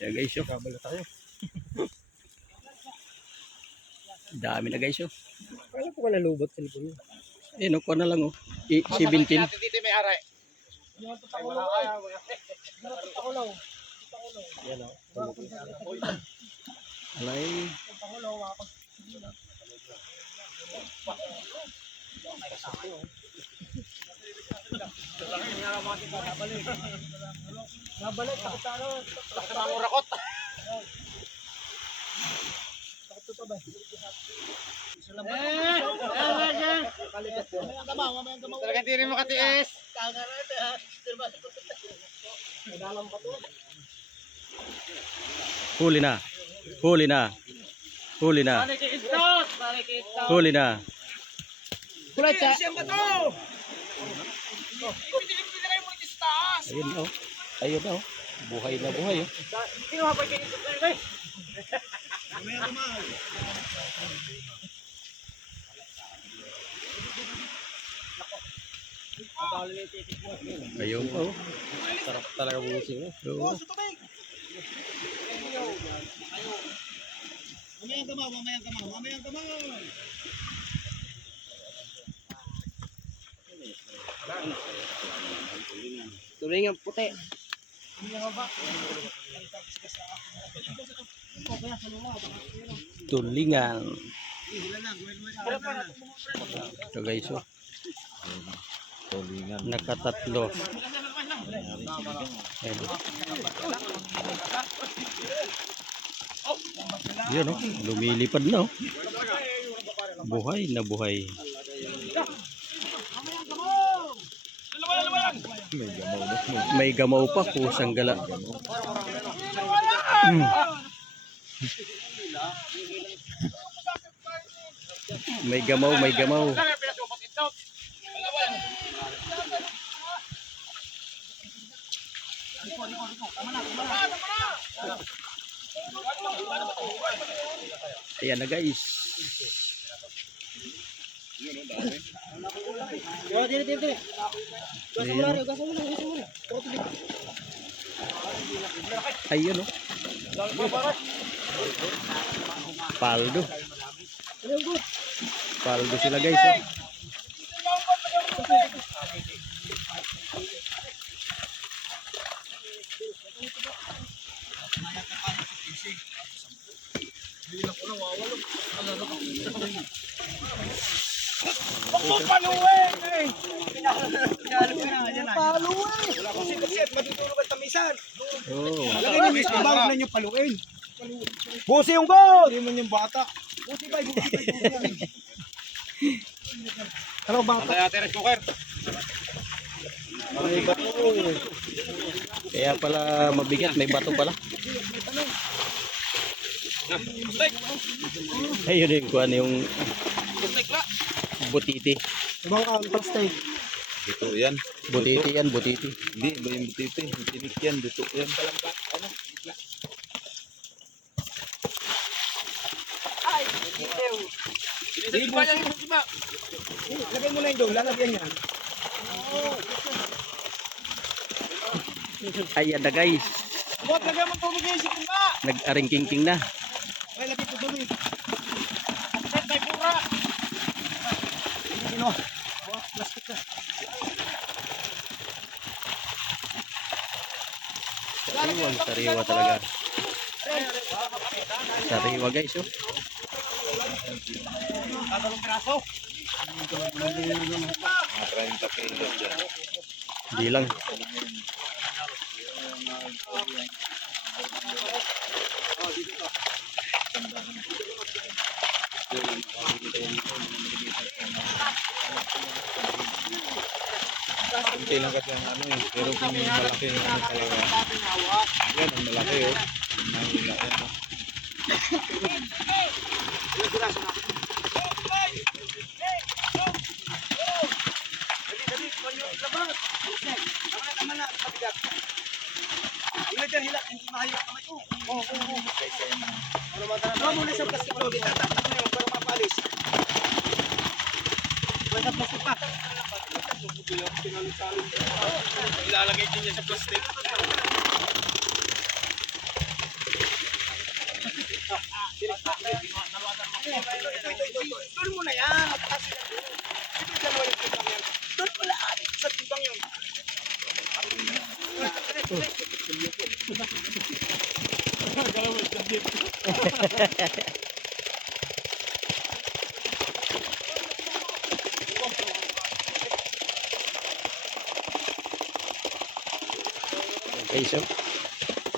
Ayan guys, oh. Kabala tayo. Dami na guys, oh. Kala ko ka nalubot sa lipon mo. Eh, no, kuha na lang, oh. 17. Dito may aray. Yan o. Alay. Nabalik, takot na ano. Takot na ang rakot. Takot to ba? Talagang tiri mo katiis. Huli na. Huli na. Huli na. Huli na. Kulat siya. Ayun na, oh. Ayun na, oh. Buhay na buhay, oh. Ayun, oh. Sarap talaga busin mo. Oo. Mamayang kamaw. Tuloy nga puti. Tulingan. Ito guys, oh. Tulingan. Nakatatlo. Ayun. Yun, oh. Lumilipad na, oh. Buhay na buhay. May gamaw pa, kusang gala. May gamaw, may gamaw. Ayan na guys. Ayun, oh. Paldo. Paldo sila guys, oh. Oh. Bago na yung paluin. Busi yung go! Hindi mo yung bata. Busi ba? Hello bata. Kaya teres cooker. Kaya pala mabigat, may bato pala. Ayun yung kuhan yung butiti. Ibang steak. Dito yan. Butiti yan, butiti. Hindi, ba yung butiti? Yung tinik yan, dito yan. Lagay mo na yung doon, lalagyan yan. Ayan na guys. Huwag lagyan mo tubig yung sikong ba? Nag-aring king na. Ay, lagyan ko tubig. Set may pura. Ino. Plastic ka. Sariwang sariwa talaga. Sariwa guys, oh. Tatalong braso. Mga 30 kilo dyan. Hindi lang. Kunti lang kasi ang ano eh. Pero kung yung malaki yung ano talaga. Yan, ang malaki oh. Mahila yan oh. Hila, hindi mahirap kamay ko. Ano muna sa plastic mo, tatak mo yun para mapalis. Wala sa plastic pa. Ilalagay din niya sa plastic. Doon mo na yan. Mataas na doon. Ito dalawa yung timbang yan. Doon mo lang. Sa timbang yun. Okay, so.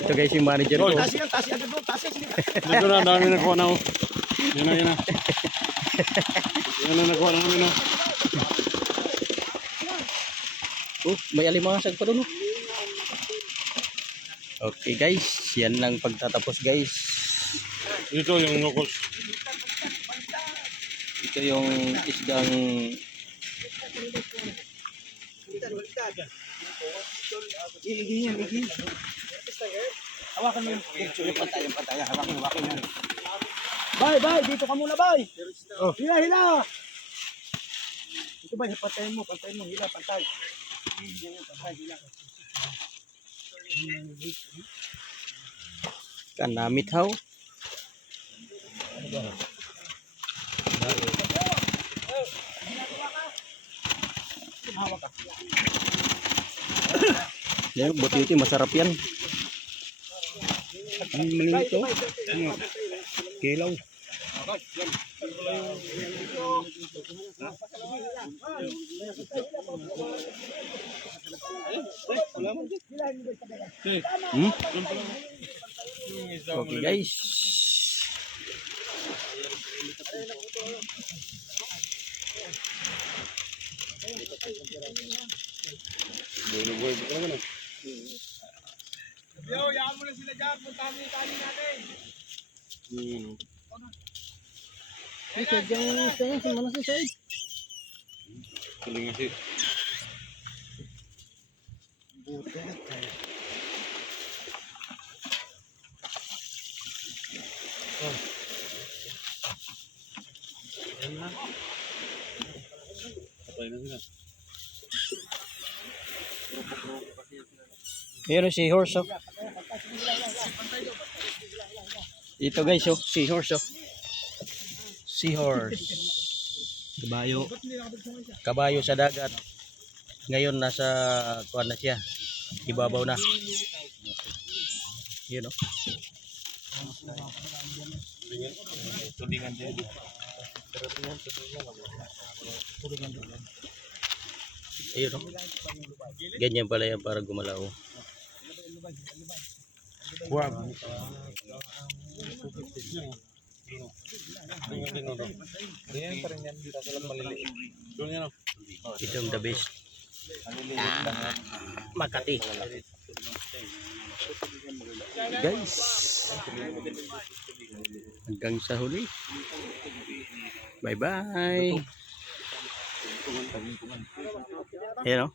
Ito guys yung manager ko. Taas yan. Taas yan. Doon. Taas yan. Sige. Dito na, dami nakuha na. Yan na, yan na. Yan na nakuha namin na. Oh, may alimasag pa doon. Oh. Okay guys, yan lang pagtatapos guys. Dito yung nukos. Ito yung isdang Iigi yan. Iigi. Hawakan mo yung picture. Yung pantay. Yung pantay. Hawakin. Hawakin yan. Bay. Bay. Dito ka muna, bay. Hila. Hila. Ito ba? Pantayin mo. Pantayin mo. Hila. Pantay. Yan yung pantay. Hila. kanamit how. Yan, buti masarap yan. Maliit to. Kilaw. Hmm? Okay guys. Buhay-buhay pa naman. Yo, yaan mo na sila dyan. Puntahan mo yung tali natin. Kaling nga si. Patay na sila. Ayan si horse oh. Ito guys oh, seahorse oh. Seahorse. Kabayo. Kabayo sa dagat. Ngayon nasa kuan na siya. Ibabaw na. Yun oh. Tudingan din. Ayun oh. Ganyan pala yan para gumalaw. Buwag. Tudingan din no. Ganyan pa rin yan. Dito lang maliliit. Doon yan o. Ito yung the best. Makati. Guys. Hanggang sa huli. Bye bye. Ayan o.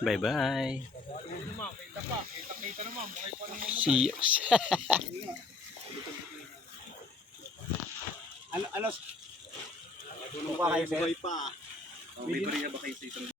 Bye bye. See you. Alos. Ano pa kayo? Buhay pa. May bariya ba kayo sa itong